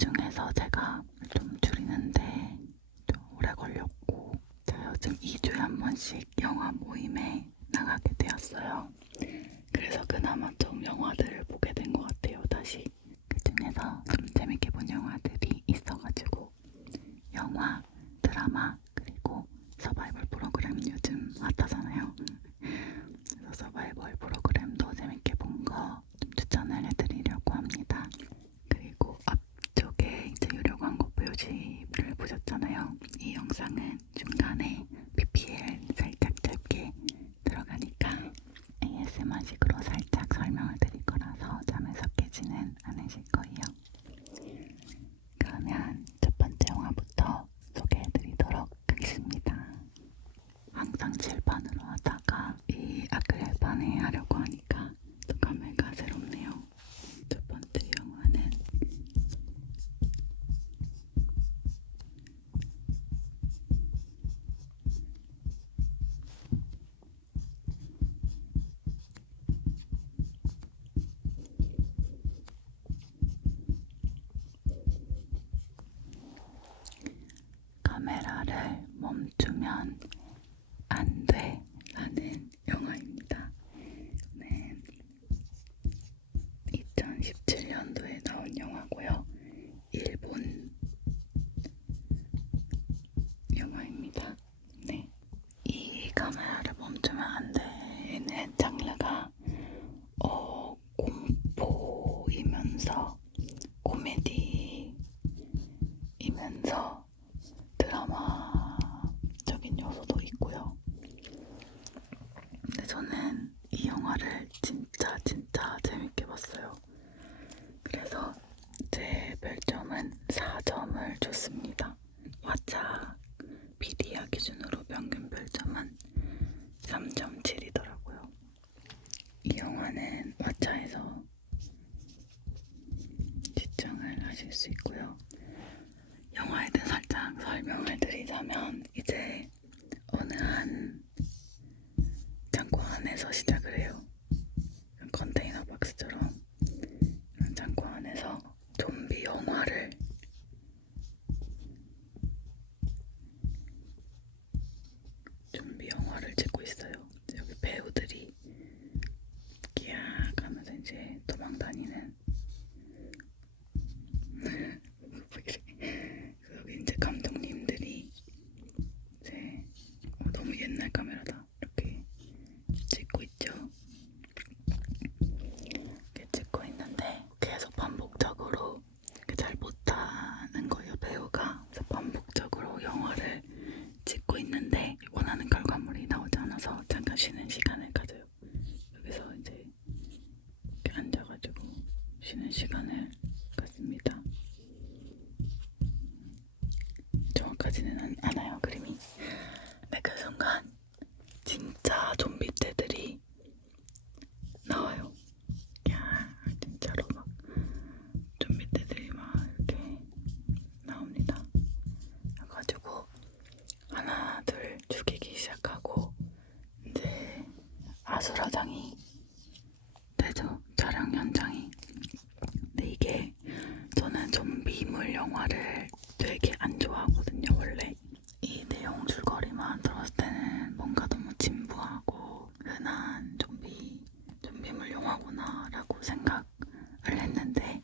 중에서 제가 좀 줄이는데 좀 오래 걸렸고 제가 요즘 2주에 한 번씩 영화 모임에 나가게 되었어요. 그래서 그나마 좀 영화들을 보게 된 것 같아요, 다시. 그 중에서 좀 재밌게 본 영화들이 있어가지고 영화, 드라마, 그리고 서바이벌 프로그램 요즘 핫하잖아요. 그래서 서바이벌 프로그램도 재밌게 본 거 좀 추천을 해드리려고 합니다. 그리고 앞쪽에 이제 유료 광고 표지를 보셨잖아요. 이 영상은 중간에 PPL 살짝 짧게 들어가니까 ASMR식으로 살짝 설명을 드릴 거라서 잠에서 깨지는 않으실 거예요. 그러면 첫 번째 영화부터 소개해드리도록 하겠습니다. 항상 칠판으로 하다가 이 아크릴판에 하려고 하니까 또 감회가 새롭네요. 첫 번째 영화는 카메라를 멈추면 안 돼 라는 영화입니다. 네, 2017년도에 나온 영화고요. 일본 영화입니다. 네, 이 카메라를 멈추면 안 돼는 장르가 공포이면서 코미디이면서 드라마적인 요소도 있고요. 근데 저는 이 영화를 진짜 재밌게 봤어요. 그래서 제 별점은 4점을 줬습니다. 왓챠 비디아 기준으로 평균 별점은 3.7이더라고요. 이 영화는 왓챠에서 시청을 하실 수 있고요. 영화에 대해 살짝 설명을 드리자면 이제 어느 한 창고 안에서 시작을 해요. 컨테이너 박스처럼 이런 창고 안에서 좀비 영화를 찍고 있어요. 여기 배우들이 끼야 하면서 이제 도망다니는 여기 이제 감독님들이 이제 너무 옛날 카메라다 이렇게 찍고 있죠. 이렇게 찍고 있는데 계속 반복적으로 잘 못하는 거예요, 배우가. 그래서 반복적으로 영화를 찍고 있는데 원하는 결과물이 나오지 않아서 잠깐 쉬는 시간을 가져요. 여기서 이제 이렇게 앉아가지고 쉬는 시간을 갖습니다. 정확하지는 않아요, 그림이. 근데 그 순간 진짜 좀비 떼들이 나와요. 야, 진짜로 막 좀비 떼들이 막 이렇게 나옵니다. 그래가지고 하나 둘 죽이기 시작하고 이제 아수라장이 되죠, 촬영 현장이. 근데 이게 저는 좀비물 영화를 되게 안 좋아하거든요, 원래. 이 내용 줄거리만 들었을 때는 뭔가 너무 진부하고 흔한 좀비물 영화구나 라고 생각을 했는데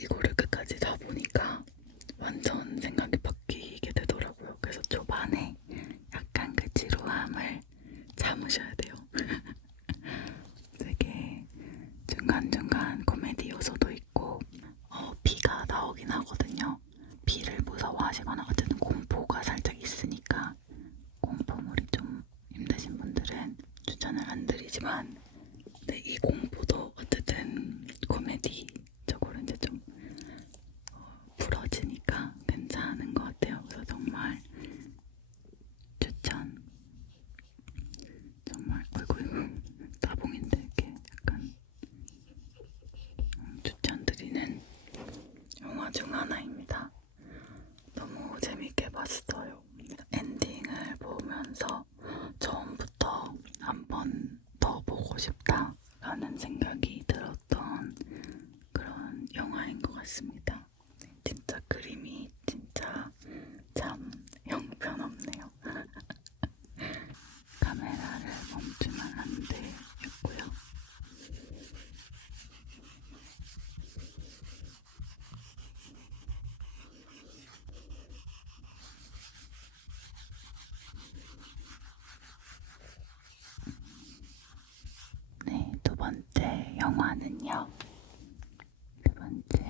이거를 끝까지 다 보니까 완전 생각이 바뀌게 되더라고요. 그래서 초반에 약간 그 지루함을 참으셔야 돼요. 되게 중간중간 코미디 요소도 있고 비가 나오긴 하거든요. 비를 무서워하시거나 어쨌든 공포가 살짝 있으니까 공포물이 좀 힘드신 분들은 추천을 안 드리지만 근데 이 공포도 어쨌든 코미디적으로 이제 좀 풀어지니까 괜찮은 것 같아요. 그래서 정말 추천. 정말 이거 따봉인데 이렇게 약간 추천드리는 영화 중 하나입니다. 너무 재밌게 봤어요. 엔딩을 보면서 처음부터 한 번 더 보고 싶다라는 생각이 들었던 그런 영화인 것 같습니다. 네. 영화는요. 세 번째,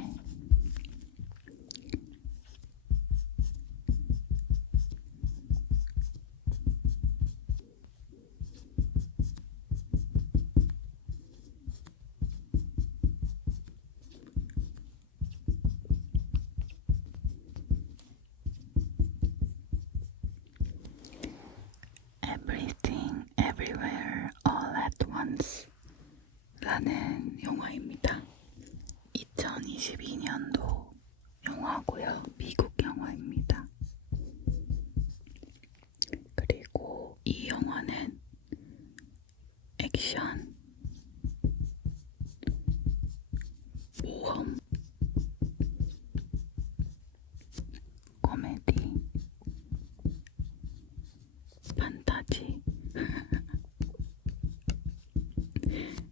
Everything Everywhere All at Once 라는 영화입니다. 2022년도 영화고요. 미국 영화입니다. 그리고 이 영화는 액션, 모험, 코미디, 판타지,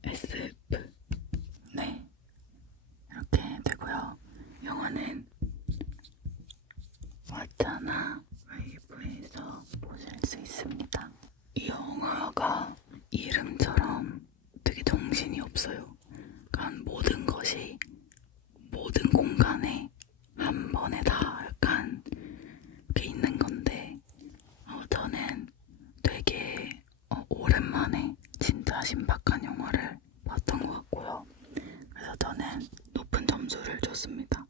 SF, 네, 이렇게 되고요. 영화는 왓챠나 웨이브에서 보실 수 있습니다. 이 영화가 이름처럼 되게 정신이 없어요. 그러니까 모든 것이 모든 공간에 한 번에 다 약간 이렇게 있는 건데 저는 되게 오랜만에 진짜 신박한 영화를 봤던 것 같고요. 그래서 저는 높은 점수를 줬습니다.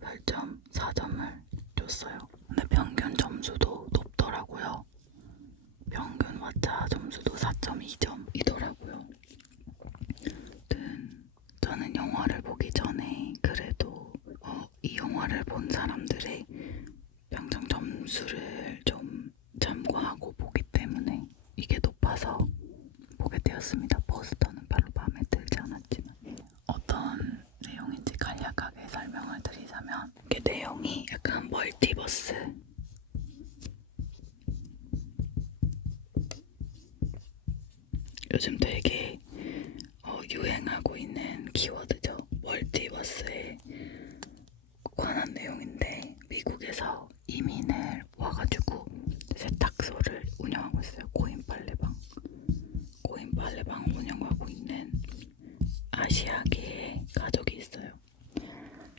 별점 4점을 줬어요. 근데 평균 점수도 높더라고요. 평균 왓챠 점수도 4.2점이더라고요. 저는 영화를 보기 전에 그래도 이 영화를 본 사람들의 평점 점수를 좀 참고하고 보기 때문에 이게 높아서 보게 되었습니다. 포스터는 별로 마음에 들지 않았지만 어떤 내용인지 간략하게 설명을 드리자면 이게 내용이 약간 멀티버스 요즘 되게 유행하고 있는 키워드죠. 멀티버스에 관한 내용인데 미국에서 이민을 와가지고 세탁소를 운영하고 있어요. 코인 빨래방 운영하고 있는 아시아계의 가족이 있어요.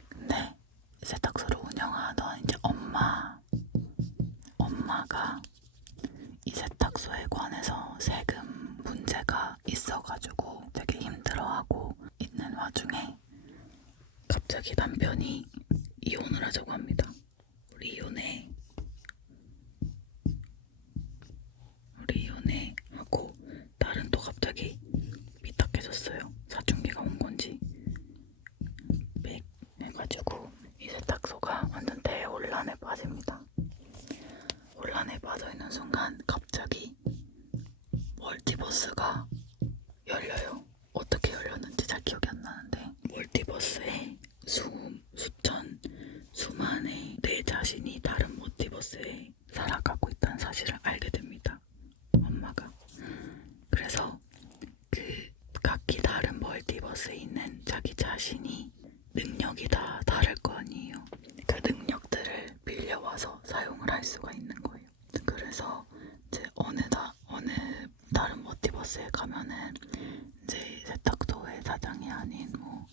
근데 세탁소를 운영하던 이제 엄마가 이 세탁소에 관해서 세금 문제가 있어가지고 되게 힘들어하고 있는 와중에 갑자기 남편이 이혼을 하자고 합니다. 우리 이혼해 하고 딸은 또 갑자기 삐딱해졌어요. 사춘기가 온 건지 빽 해가지고 이 세탁소가 완전 대혼란에 빠집니다. 혼란에 빠져있는 순간 갑자기 멀티버스가 열려요. 어떻게 열렸는지 잘 기억이 안 나는데 멀티버스에 수만의 내 자신이 다른 멀티버스에 살아가고 있다는 사실을 알게 됩니다. 엄마가. 그래서 그 각기 다른 멀티버스에 있는 자기 자신이 능력이 다 다를 거 아니에요. 그 능력들을 빌려와서 사용을 할 수가 있는 거예요. 그래서 이제 어느 다른 멀티버스에 가면은 이제 세탁소의 사장이 아닌 뭐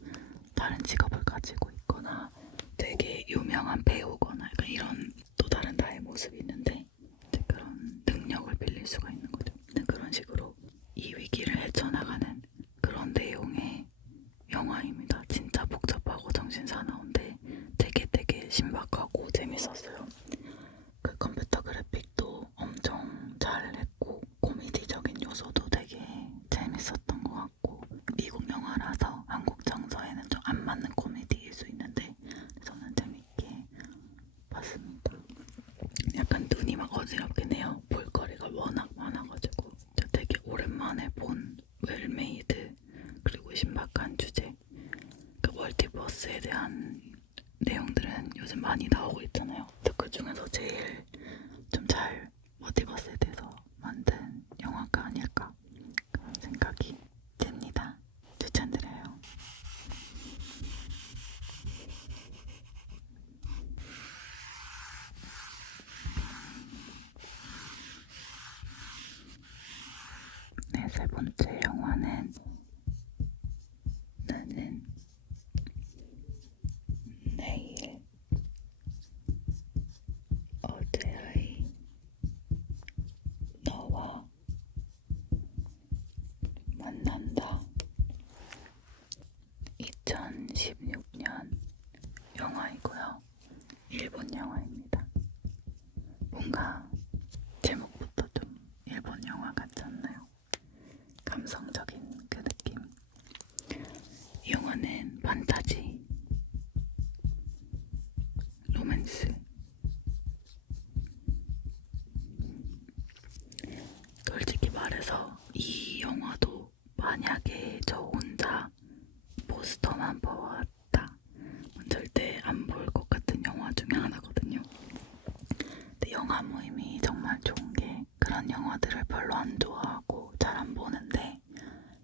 다른 직업을 가지고 있거나 되게 유명한 배우거나 약간 이런 또 다른 나의 모습이 있는데 이제 그런 능력을 빌릴 수가 있는 거죠. 그런 식으로 이 위기를 헤쳐나가는 그런 내용의 영화입니다. 진짜 복잡하고 정신 사나운데 되게 신박하고 재밌었어요. 그 컴퓨터 그래픽도 엄청 잘했고 코미디적인 요소도 되게 재밌었던 것 같고 미국 영화라서 한국 정서에는 좀 안 맞는 코미디일 수 있는데 저는 재밌게 봤습니다. 약간 눈이 막 어지럽긴 해요. 볼거리가 워낙 많아가지고 되게 오랜만에 본 웰메이드 그리고 신박한 주제 그 멀티버스에 대한 내용들은 요즘 많이 나오고 있잖아요. 그 중에서 제일 좀 잘 멀티버스에 대해서 만든 영화가 아닐까 그런 생각이 듭니다. 추천드려요. 네, 세 번째 영화는 일본 영화입니다. 뭔가 제목부터 좀 일본 영화 같지 않나요? 감성적인 그 느낌. 이 영화는 판타지, 로맨스. 솔직히 말해서 이 영화도 만약에 저 혼자 포스터만 보았다 절대 안 볼 것 같은 영화 중에 하나거든요. 근데 영화 모임이 정말 좋은 게 그런 영화들을 별로 안 좋아하고 잘 안 보는데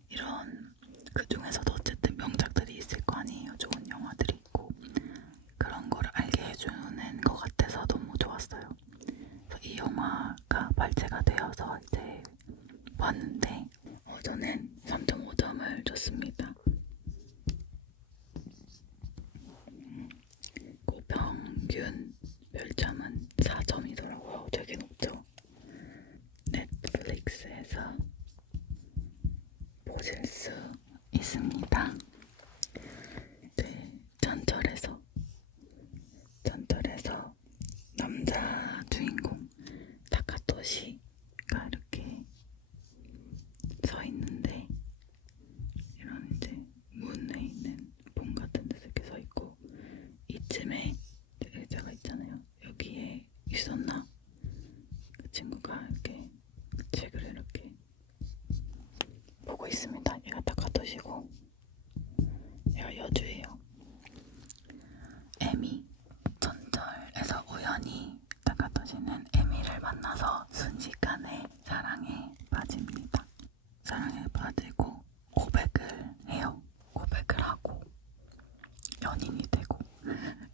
이런 그 중에서도 어쨌든 명작들이 있을 거 아니에요. 좋은 영화들이 있고 그런 거를 알게 해주는 것 같아서 너무 좋았어요. 그래서 이 영화가 발제가 되어서 이제 봤는데 저는 3.5점을 줬습니다. 그 평균 별점은 4점이더라고요. 되게 높죠? 넷플릭스에서 보실 수 있습니다. 네, 전철에서 남자 주인공 타카토시가 이렇게 서 있는데 이런 이제 문에 있는 본 같은 데서 이렇게 서 있고 이쯤에 의자가 있잖아요. 여기에 있었나? 그 친구가 이렇게 책을 이렇게 보고 있습니다. 얘가 타카토시고 얘가 여주예요. 에미. 전철에서 우연히 타카토시는 에미를 만나서 순식간에 사랑에 빠집니다. 사랑에 빠지고 고백을 해요. 고백을 하고 연인이 되고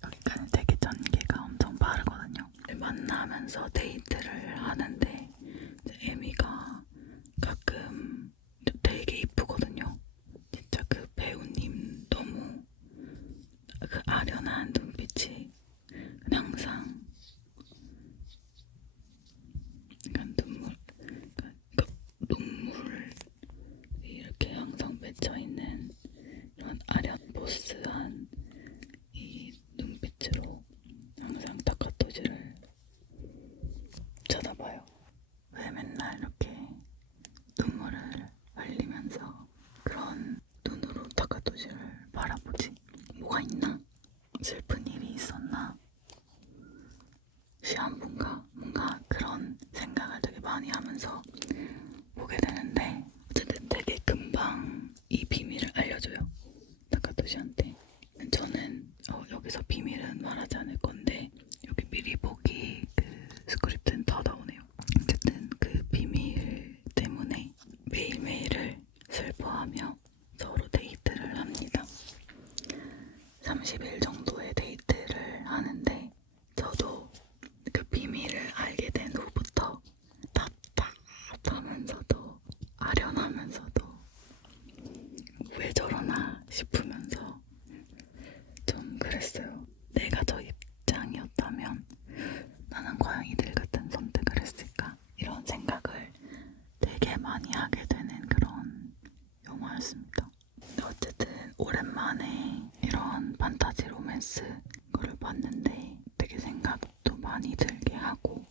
여기까지 되게 전개가 엄청 빠르거든요. 만나면서 데이트를 하는데 에미가 가끔 되게 이쁘거든요. 진짜 그 배우님 너무 그 아련한 눈빛이 항상 약간 눈물이 이렇게 항상 맺혀있는 이런 아련 보스한 이 눈빛으로 항상 타카토시를 쳐다봐요. 왜 맨날 이렇게 눈물을 흘리면서 그런 눈으로 타카토시를 바라보지? 뭐가 있나? 슬픈 일이 있었나? 시한부인가? 뭔가 그런 생각을 되게 많이 하면서 보게 되는데 어쨌든 되게 금방 이 비밀을 알려줘요. 타카토시한테. 저는 여기서 비밀은 말하지 않을 건데 여기 미리 보기 그 스크립트는 다 나오네요. 어쨌든 그 비밀 때문에 매일매일을 슬퍼하며 서로 데이트를 합니다. 30일 정도의 데이트를 하는데 저도 그 비밀을 알게 된 후부터 답답하면서도 아련하면서도 왜 저러나 싶으면서 좀 그랬어요. 내가 저 입장이었다면 나는 과연 이들 같은 선택을 했을까? 이런 생각을 되게 많이 하게 되는 그런 영화였습니다. 어쨌든 오랜만에 이런 판타지 로맨스 거를 봤는데 되게 생각도 많이 들게 하고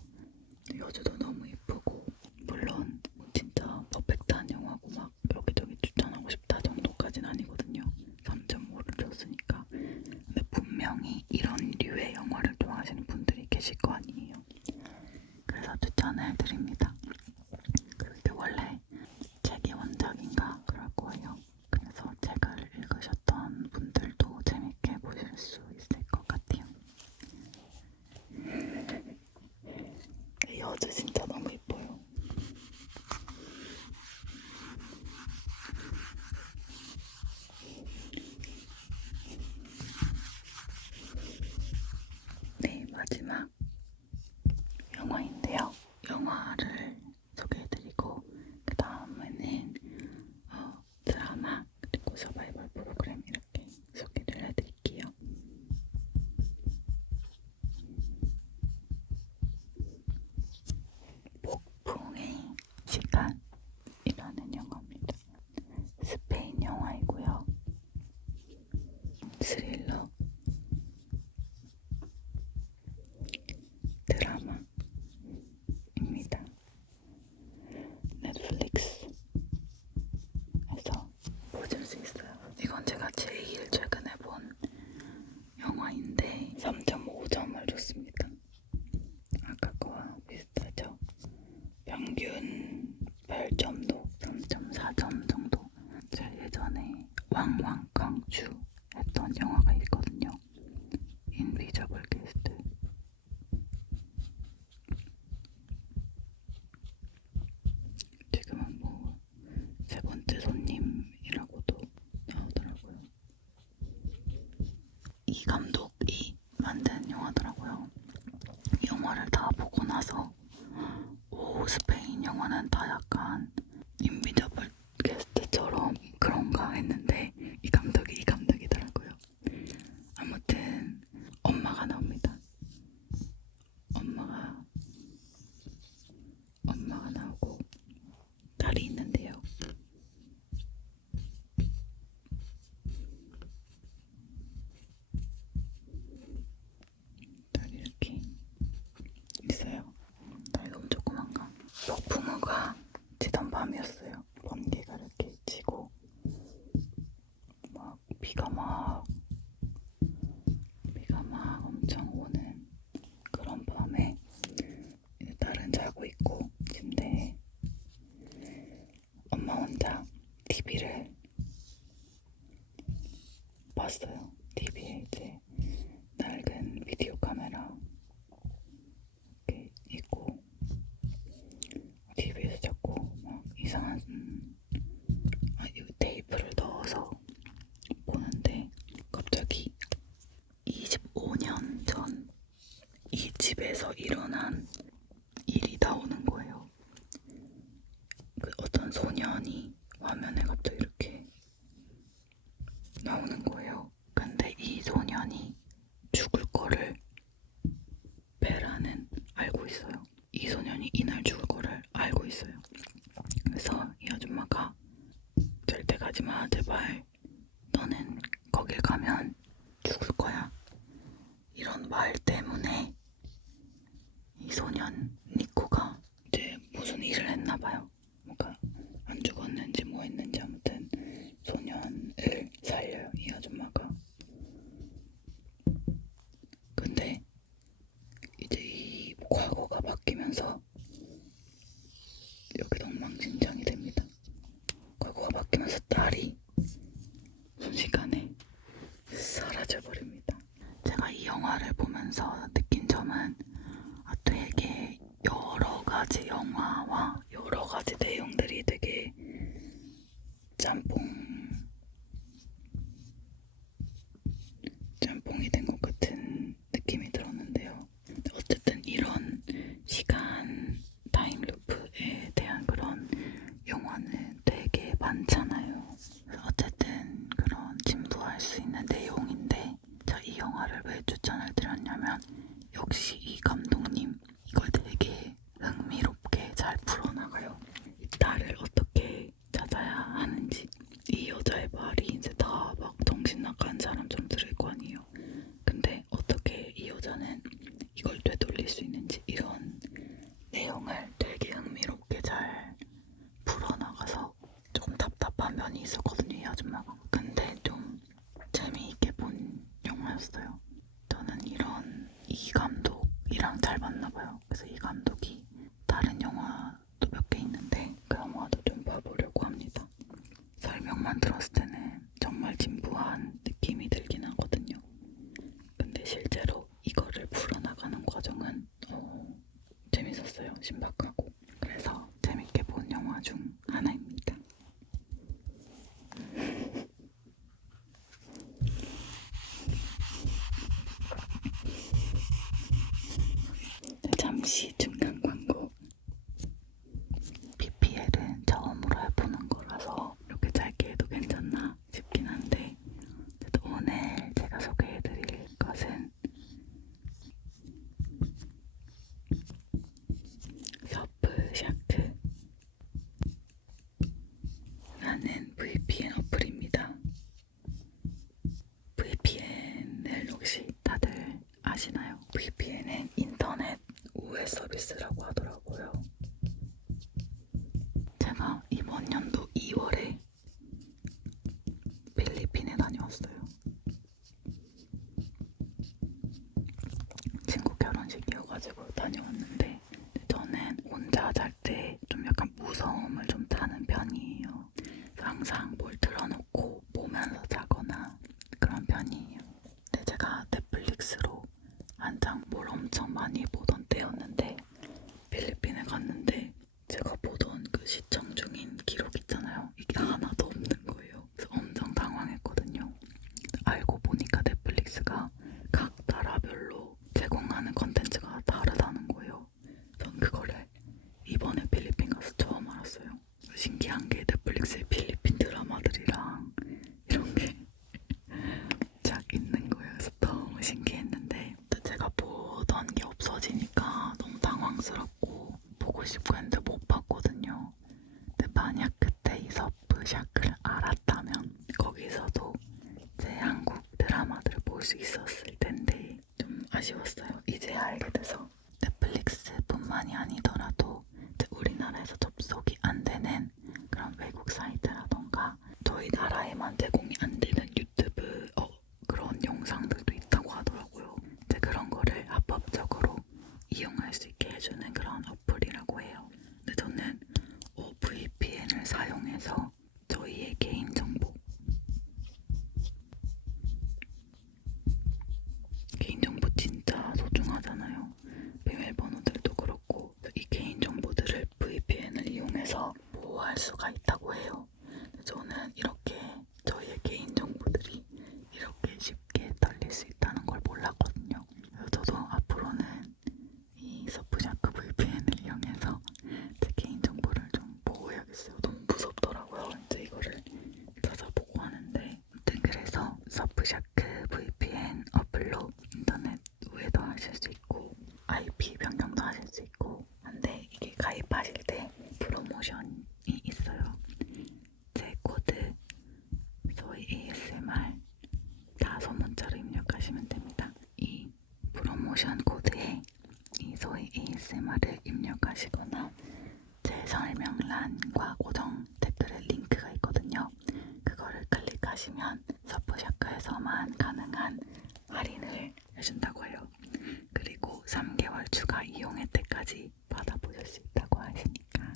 여주도 너무 예쁘고 물론 진짜 퍼펙트한 영화고 막 여기저기 추천하고 싶다 정도까지는 아니거든요. 3.5를 줬으니까. 근데 분명히 이런 류의 영화를 좋아하시는 분들이 계실 거 아니에요. 그래서 추천을 드립니다. 그게 원래 책이 원작인가 그럴 거예요. 그래서 책을 읽으셨던 분들도 재밌게 보실 수 있을 것 같아요. 여주 진짜 너무 예뻐요. 네, 마지막 영화인데요. 영화를 소개해드리고 그 다음에는 드라마 그리고 서바이벌 프로그램 이렇게 소개를 해드릴게요. 왕왕강주 했던 영화가 있거든요. 인비저블 게스트. 지금은 뭐 세 번째 손님이라고도 나오더라고요. 이 감독이 만든 영화더라고요. 영화를 다 보고 나서 스페인 영화는 다 약간 인비저블 게스트처럼 그런가 했는데 이 감독이더라고요. 아무튼 엄마가 나옵니다. 엄마가 나오고 딸이 있는데요. 딸이 이렇게 있어요. 딸이 너무 조그만가. 폭풍우가 치던 밤이었어요. 번개가 이렇게 치고 막 비가 막 엄청 오는 그런 밤에 딸은 자고 있고 침대에 엄마 혼자 TV를 봤어요. TV에 이제 낡은 비디오 카메라 이렇게 있고 TV에서 자꾸 막 이상한 테이프를 넣어서 보는데 갑자기 25년 전 이 집에서 일어난 일이 나오는 거예요. 그 어떤 소년이 화면에 갑자기 이렇게 나오는 거예요. 근데 이 소년이 죽을 거를 베라는 알고 있어요. 이 소년이 이날 죽을 거를 알고 있어요. 그래서 이 아줌마가 절대 가지마 제발, 너는 거길 가면 죽을 거야, 이런 말 때문에 이 소년 니코가 이제 무슨 일을 했나봐요. 그러니까 안 죽었는지 뭐 했는지 아무튼 소년을 살려요, 이 아줌마가. 근데 이제 이 과거가 바뀌면서 여기 엉망진창이 됩니다. 과거가 바뀌면서 딸이 순식간에 사라져버립니다. 제가 이 영화를 보면서 느낀 점은 되게 여러 가지 영화와 여러 가지 내용들이 되게 짬뽕이 된 것 같은 느낌이 들었는데요. 어쨌든 이런 시간 타임루프에 대한 그런 영화는 되게 많잖아요. 어쨌든 그런 진부할 수 있는 내용인데 제가 이 영화를 왜 추천을 드렸냐면 역시 이 감독님 이걸 되게 흥미롭게 잘 풀어나가요. 이 딸을 어떻게 찾아야 하는지, 이 여자의 말이 이제 다 막 정신 나간 사람처럼 들을 거 아니에요. 근데 어떻게 이 여자는 이걸 되돌릴 수 있는지, 이런 내용을 되게 흥미롭게 잘 풀어나가서 조금 답답한 면이 있었거든요, 이 아줌마가. 근데 좀 재미있게 본 영화였어요. 저는 이 감독이랑 잘 맞나봐요. 그래서 이 감독이 다른 영화도 몇 개 있는데 그 영화도 좀 봐보려고 합니다. 설명만 들었을 때는 정말 진부한 느낌이 들긴 하거든요. 근데 실제로 이거를 풀어나가는 과정은 재밌었어요. 신박하고. 그래서 재밌게 본 영화 중 하나입니다. 잠시 중간 광고. PPL은 처음으로 해보는 거라서 이렇게 짧게 해도 괜찮나 싶긴 한데, 오늘 제가 소개해드릴 것은 서프샤크라는 VPN 어플입니다. VPN을 혹시 다들 아시나요? VPN은 인터넷 우회 서비스라고 하더라고요. 제가 이번 연도 2월에 필리핀에 다녀왔어요. 친구 결혼식이어가지고 다녀왔는데 저는 혼자 잘 때 좀 약간 무서움을 좀 타는 편이에요. 항상 뭘 틀어놓고 보면서 제공하는 컨텐츠가 다르다는 거예요. 전 그거를 이번에 필리핀 가서 처음 알았어요. 신기한 게 넷플릭스에 필리핀 드라마들이랑 이런 게 쫙 있는 거예요. 그래서 너무 신기했는데 제가 보던 게 없어지니까 너무 당황스럽고 보고 싶고 했는데 못 봤거든요. 근데 만약 그때 이 서브샤크를 알았다면 거기서도 제 한국 드라마들을 볼 수 있었을 텐데 좀 아쉬웠어요. 이제 알게 돼서. 넷플릭스뿐만이 아니더라도 우리나라에서 접속이 안 되는 그런 외국 사이트라던가 저희 나라에만 제공이 안 되는 유튜브 그런 영상들도 있다고 하더라고요. 이제 그런 거를 합법적으로 이용할 수 있게 해주는 그런 어플이라고 해요. 근데 저는 VPN을 사용해서 저희의 개인정보 진짜 소중하잖아요. 비밀번호들도 그렇고 이 개인정보들을 VPN을 이용해서 보호할 수가 있다고 해요. 저는 이렇게 저희의 개인정보들이 이렇게 쉽게 털릴 수 있다는 걸 몰랐거든요. 그래서 저도 앞으로는 이 서프샤크 VPN을 이용해서 제 개인정보를 좀 보호해야겠어요. 너무 무섭더라고요. 이제 이거를 찾아보고 하는데 아무튼 그래서 서프샤크 VPN 어플로 인터넷 우회도 하실 수 있고 IP 변경도 하실 수 있고 한데 이게 가입하실 때 프로모션이 있어요. 제 코드 소위 ASMR 다 소문자로 입력하시면 됩니다. 이 프로모션 코드에 이 소위 ASMR을 입력하시거나 제 설명란과 고정 댓글에 링크가 있거든요. 그거를 클릭하시면 서프샤크에서만 가능한 할인을 해준다고 해요. 그리고 3개월 추가 이용 혜택까지 받아보실 수 있다고 하시니까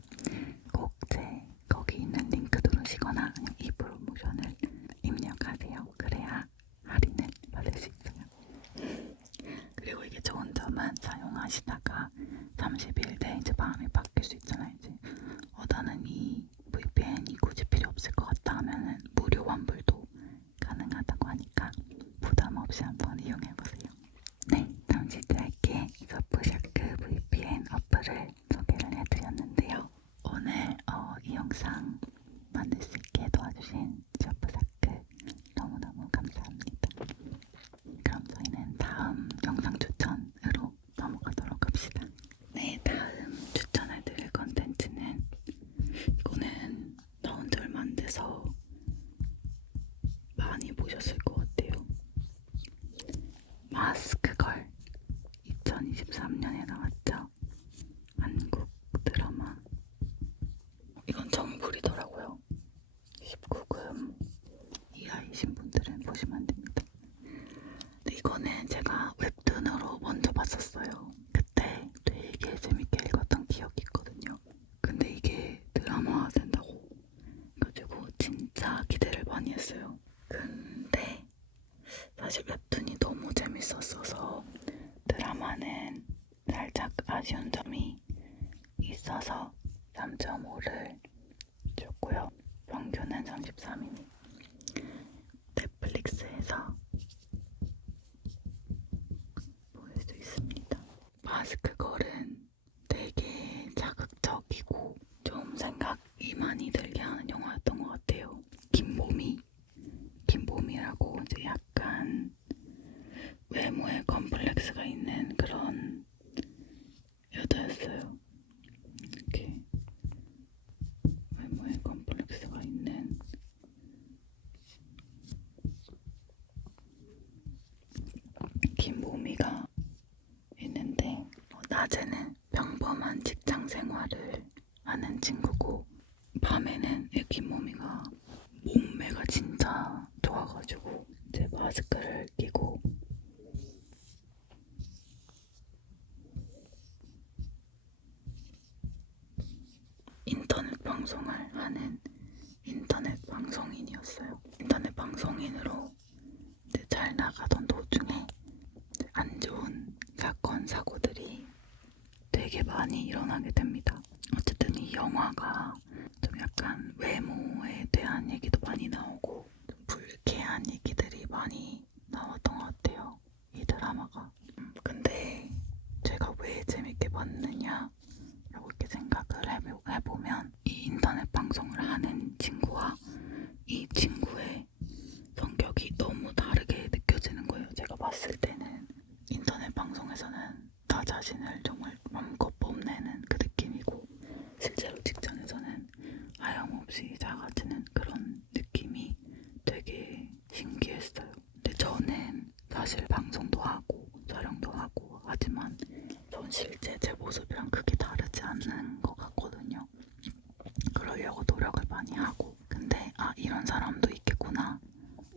꼭 제 거기 있는 링크 누르시거나 그냥 이 프로모션을 입력하세요. 그래야 할인을 받을 수 있어요. 그리고 이게 좋은 점은 사용하시다가 30일 내 이제 마음이 바뀔 수 있잖아요. 이제 나는 이 VPN이 굳이 필요 없을 것 같다 하면은 무료 환불도 가능하다고 하니까 부담 없이 한번 이용해보세요. 네, 잠시 짧게 서프샤크 VPN 어플을 소개를 해드렸는데요. 오늘 이 영상 만들 수 있게 도와주신 서프샤크 너무너무 감사합니다. 그럼 저희는 다음 영상 추천으로 넘어가도록 합시다. 네, 다음 추천해드릴 컨텐츠는 이거는 나온 지 얼마 안 돼서 많이 보셨을 것 같아요. 마스크걸 2023년에 나왔죠. 한국 드라마. 이건 정불이더라고요. 19금 이하이신 분들은 보시면 안 됩니다. 근데 이거는 제가 웹툰으로 먼저 봤었어요. 그때 되게 재밌게 읽었던 기억이 있거든요. 근데 이게 드라마화 된다고 가지고 진짜 기대를 많이 했어요. 근데 사실 웹툰이 너무 재밌었어서 드라마는 살짝 아쉬운 점이 있어서 3.5를 줬고요. 평균은 33이니 넷플릭스에서 볼 수 있습니다. 마스크걸은 되게 자극적이고 좀 생각이 많이 들게 하는 영화였던 것 같아요. 김보미라고 이제 약간 외모에 컴플렉스가 있는 그런 여자였어요. 이렇게 외모에 컴플렉스가 있는 김보미가 있는데 낮에는 평범한 직장 생활을 하는 친구고 밤에는 이 김보미가 몸매가 진짜 좋아가지고 이제 마스크를 끼고 인터넷 방송을 하는 인터넷 방송인이었어요. 인터넷 방송인으로 이제 잘 나가던 도중에 안 좋은 사건, 사고들이 되게 많이 일어나게 됩니다. 어쨌든 이 영화가 좀 약간 외모에 대한 얘기도 많이 나오고 좀 불쾌한 얘기들이 많이 나왔던 것 같아요. 이 드라마가. 근데 왜 재밌게 봤느냐 라고 이렇게 생각을 해보면 이 인터넷 방송을 하는 친구와 이 친구의 성격이 너무 다르게 느껴지는 거예요. 제가 봤을 때는 인터넷 방송에서는 나 자신을 정말 마음껏 뽐내는 그 느낌이고 실제로 직장에서는 하염없이 작아지는 그런 느낌이 되게 신기했어요. 근데 저는 사실 방송도 하고 촬영도 하고 하지만 전 실제 제 모습이랑 크게 다르지 않는 것 같거든요. 그러려고 노력을 많이 하고 근데 이런 사람도 있겠구나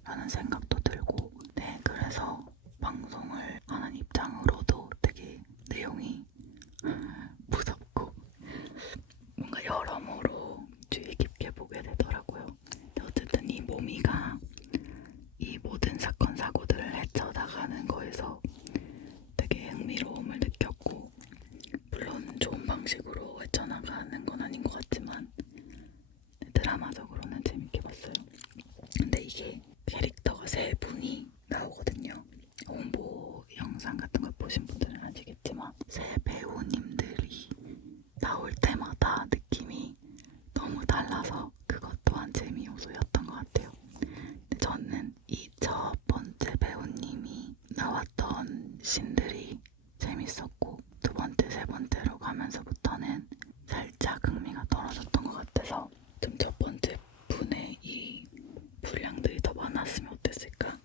라는 생각도 들고 네 그래서 방송을 하는 입장으로도 되게 내용이 무섭고 뭔가 여러모로 주의 깊게 보게 되더라고요. 어쨌든 이 모미가 이 모든 사건 사고들을 헤쳐나가는 거에서 되게 흥미로움을 느꼈고 물론 좋은 방식으로 헤쳐나가는 건 아닌 것 같지만 드라마적으로는 재밌게 봤어요. 근데 이게 캐릭터가 세 분이 나오거든요. 홍보 영상 같은 걸 보신 분들은 아시겠지만 새 배우님들이 나올 때마다 느낌이 너무 달라서 그것 또한 재미 요소였던 것 같아요. 근데 저는 이 첫 번째 배우님이 나왔던 씬들이 재밌었고 두 번째, 세 번째로 가면서부터는 살짝 흥미가 떨어졌던 것 같아서 좀 첫 번째 분의 이 분량들이 더 많았으면 어땠을까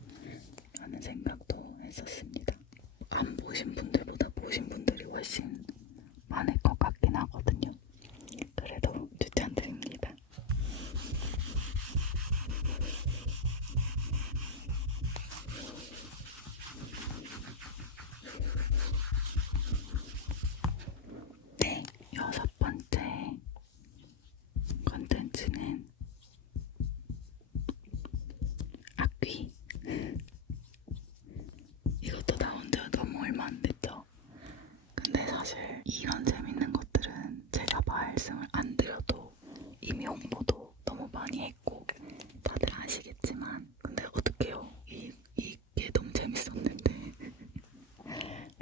라는 생각도 했었습니다. 안 보신 분들보다 보신 분들이 훨씬 많을 것 같긴 하거든요. 그래도 추천드립니다. 네, 여섯 번째 컨텐츠는 악귀. 이것도 나온 지 너무 얼마 안 됐죠? 근데 사실 이런 재밌는 것들은 제가 말씀을 안 드려도 이미 홍보도 너무 많이 했고 다들 아시겠지만 근데 어떡해요 이게 너무 재밌었는데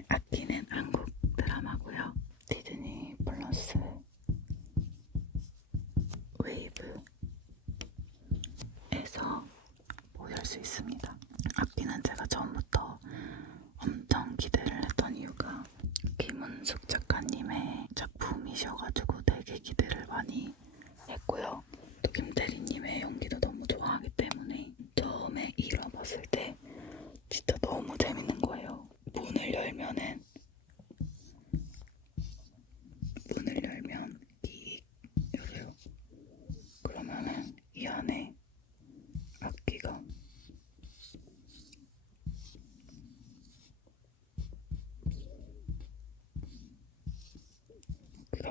악기는 한국 드라마고요. 디즈니 플러스 웨이브에서 보실 수 있습니다. 악기는 제가 처음부터 엄청 기대를 했던 이유가 김은숙 작가님의 작품이셔가지고 되게 기대를 많이 했고요. 또 김태리님의 연기도 너무 좋아하기 때문에 처음에 1화 봤을 때 진짜 너무 재밌는 거예요. 문을 열면 여기요. 그러면은 이 안에 악기가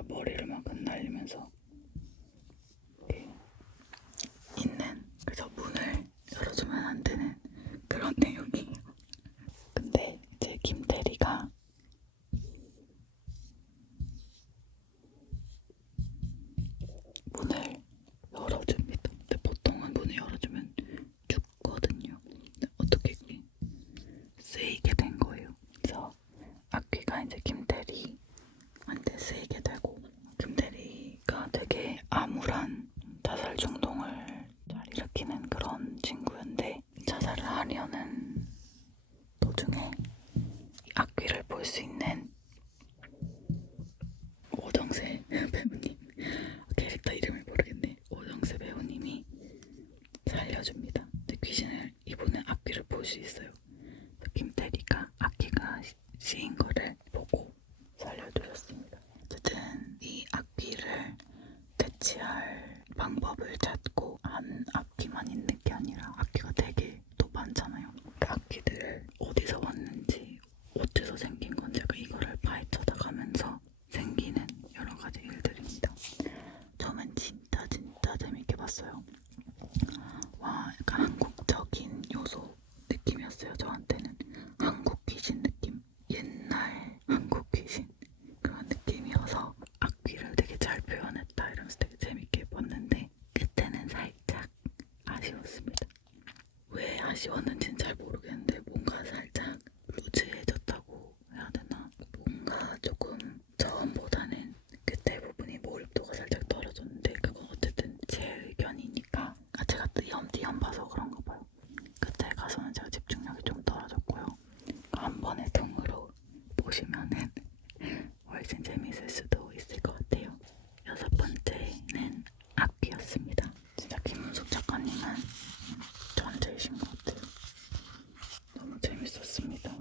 머리를 막 흩날리면서 이렇게 있는 그래서 문을 열어주면 안 되는 그런 내용이에요. 근데 이제 김태리가 문을 열어줍니다. 근데 보통은 문을 열어주면 죽거든요. 근데 어떻게 쓰이게 된 거예요. 그래서 악귀가 이제 김태리한테 쓰이게 되고 김태리가 들어보시면은 훨씬 재밌을 수도 있을 것 같아요. 여섯 번째는 악기였습니다. 진짜 김은숙 작가님은 천재이신 것 같아요. 너무 재밌었습니다.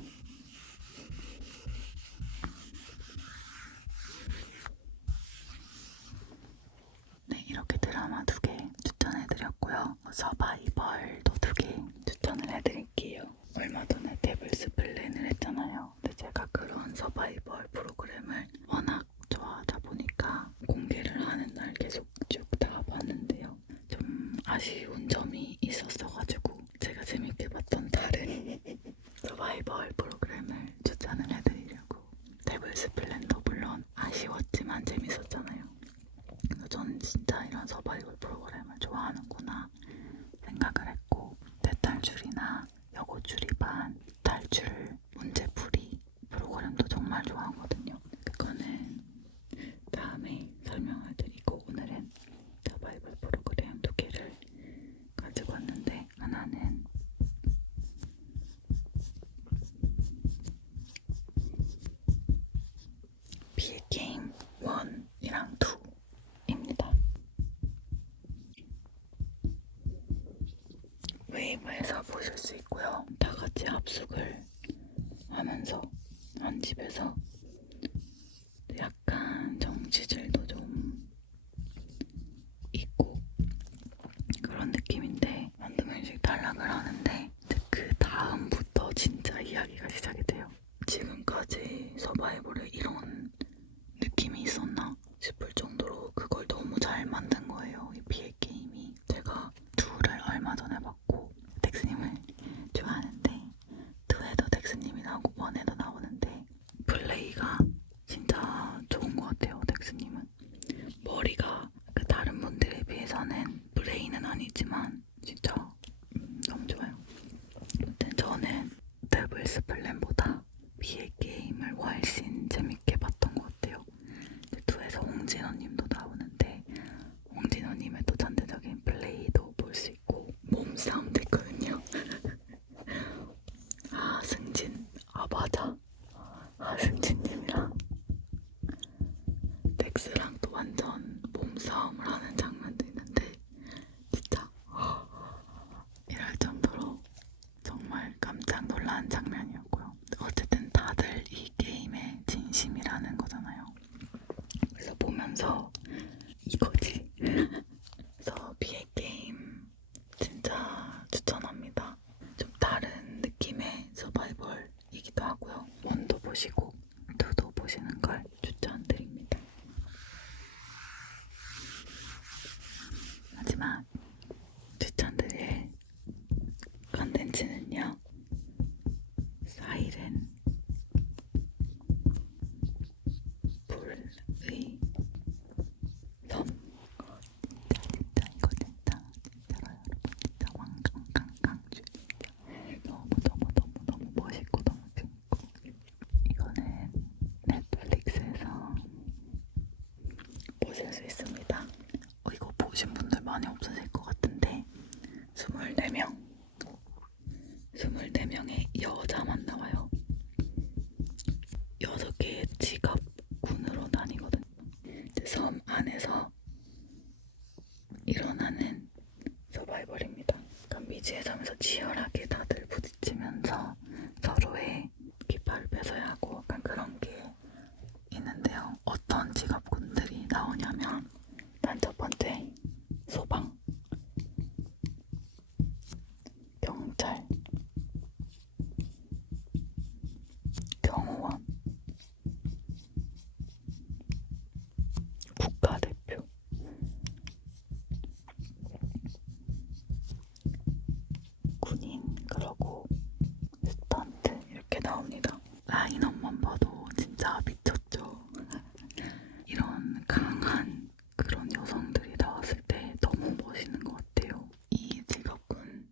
네, 이렇게 드라마 2개 추천해드렸고요. 서바이벌도 2개 추천을 해드릴게요. 얼마 전에 데블스 플랜을 했잖아요. 근데 제가 그런 서바이벌 프로그램을 워낙 좋아하다 보니까 공개를 하는 날 계속 쭉 다 봤는데요. 좀 아쉬운 점이 있었어가지고 제가 재밌게 봤던 다른 서바이벌 프로그램을 추천을 해드리려고. 데블스 플랜도 물론 아쉬웠지만 재밌었잖아요. 전 진짜 이런 서바이벌 프로그램을 좋아하는구나 생각을 했고, 대탈출이나 여고출입반, 탈출, 문제풀이 프로그램도 정말 좋아하거든요. 그거는 다음에 설명을 드리고, 오늘은 서바이벌 프로그램 2개를 가지고 왔는데, 하나는 비의 게임 1이랑 2입니다. 웨이브에서 보실 수 있고요. 다 같이 합숙을 하면서 한 집에서 약간 정치질도 좀 있고 그런 느낌인데, 만두 음식 탈락을 하는데 그 다음부터 진짜 이야기가 시작이 돼요. 지금까지 서바이벌에 이런 느낌이 있었나 싶을 정도로 그걸 너무 잘 만든 거예요. 이 비의 게임이. 제가 2를 얼마 전에 봤고 덱스님을 좋아하는데 2에도 덱스님이 나오고 1에도 나오는데 플레이가 진짜 좋은 것 같아요. 덱스님은 머리가 그 다른 분들에 비해서는 브레인은 아니지만 진짜 너무 좋아요. 아무튼 저는 데블스 플랜보다 비의 게임을 훨씬 재밌게 봤던 것 같아요. 2에서 홍진호님도 나오는데 홍진호님의 또 전체적인 플레이도 볼 수 있고 몸싸움도 있거든요. 아, 승진. 아, 맞아. 아, 승진님이랑 덱스랑 또 완전 몸싸움을 하는 장면도 있는데 진짜 이럴 정도로 정말 깜짝 놀란 장면이었고요. 어쨌든 다들 이 게임에 진심이라는 거잖아요. 그래서 보면서 이거지. 그래서 비의 게임 진짜 추천합니다. 좀 다른 느낌의 서바이벌이기도 하고요. 1도 보시고 2도 보시는 걸 추천드립니다. 마지막 추천드릴 컨텐츠는요, 사이렌 불의 섬. 진짜 이거 진짜로 여러분 진짜 왕강강강주 진짜 너무 멋있고 너무 재밌고. 이거는 넷플릭스에서 보실 수 있습니다. 이거 보신 분들 많이 없으실 것 같은데 24명의 여자만 나와요. 6개의 직업군으로 나뉘거든요. 섬 안에서 일어나는 서바이벌입니다. 그러니까 미지의 섬에서 치열하게 다들 부딪히면서 서로의 깃발을 뺏어야 하고 약간 그런 게 있는데요. 어떤 직업군들이 나오냐면 일단 첫 번째 소방, 경찰, 경호원, 국가대표, 군인, 그러고 스턴트 이렇게 나옵니다. 라인업만 봐도 진짜 미쳤죠. 이런 강한 그런 여성들이 나왔을 때 너무 멋있는 것 같아요. 이 직업군들이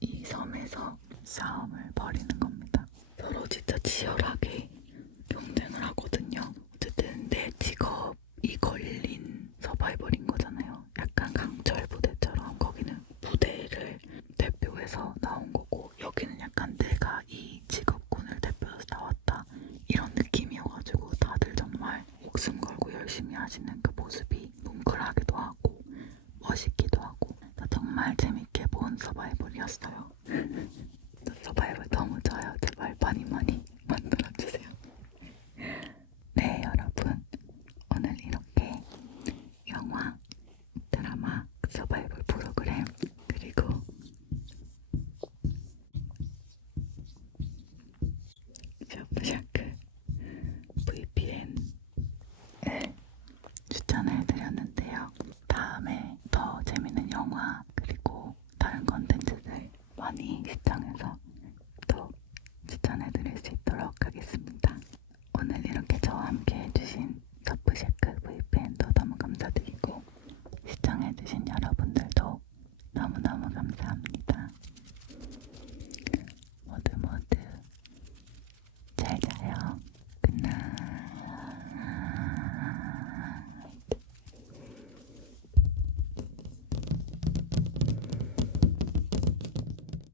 이 섬에서 싸움을 벌이는 겁니다. 서로 진짜 치열하게 경쟁을 하거든요. 어쨌든 내 직업이 걸린 서바이벌인 거잖아요. 약간 강철 부대처럼 거기는 부대를 대표해서 나온 거고, 여기는 약간 내가 이 직업 목숨